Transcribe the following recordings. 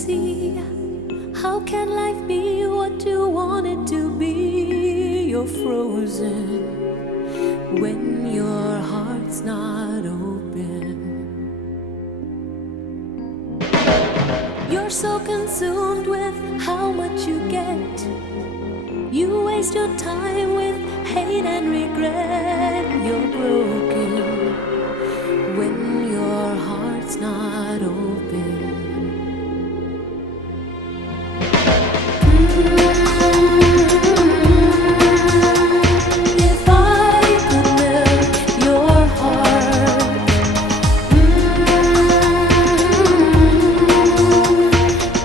see. How can life be what you want it to be? You're frozen when your heart's not open. You're so consumed with how much you get. You waste your time with hate and regret. You're broken when your heart's not open. If I could melt your heart,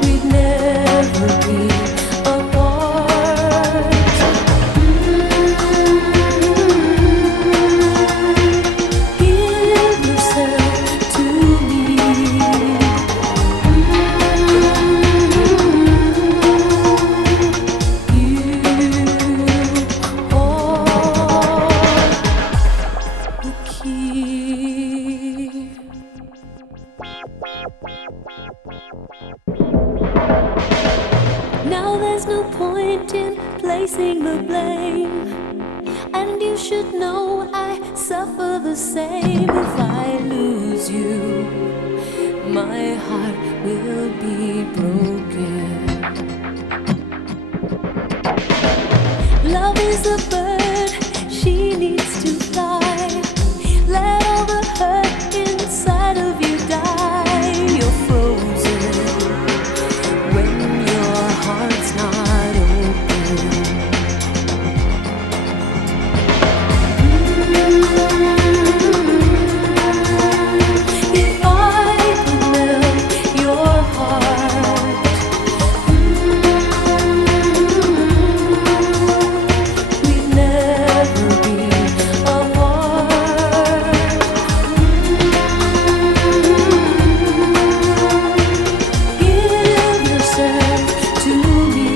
we'd never be apart. Give yourself to me. Now there's no point in placing the blame, and you should know I suffer the same. If I lose you, my heart will be broken. Love is a bird, she needs to fly. Let all the hurt inside of you die. You're frozen when your heart's not open. If I could melt your heart, we'd never be apart. Give yourself to me.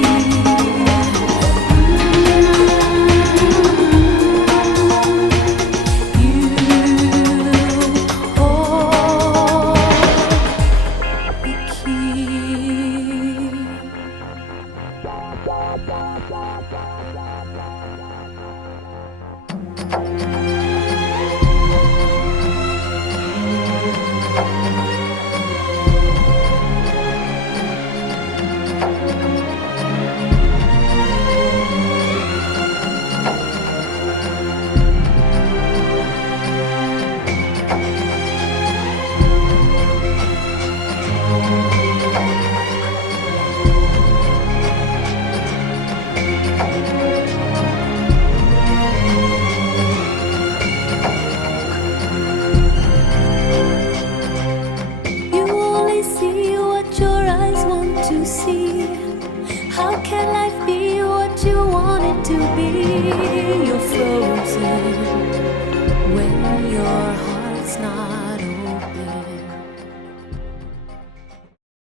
You hold the key. You only see what your eyes want to see. How can life be what you want it to be? You're frozen when your heart's not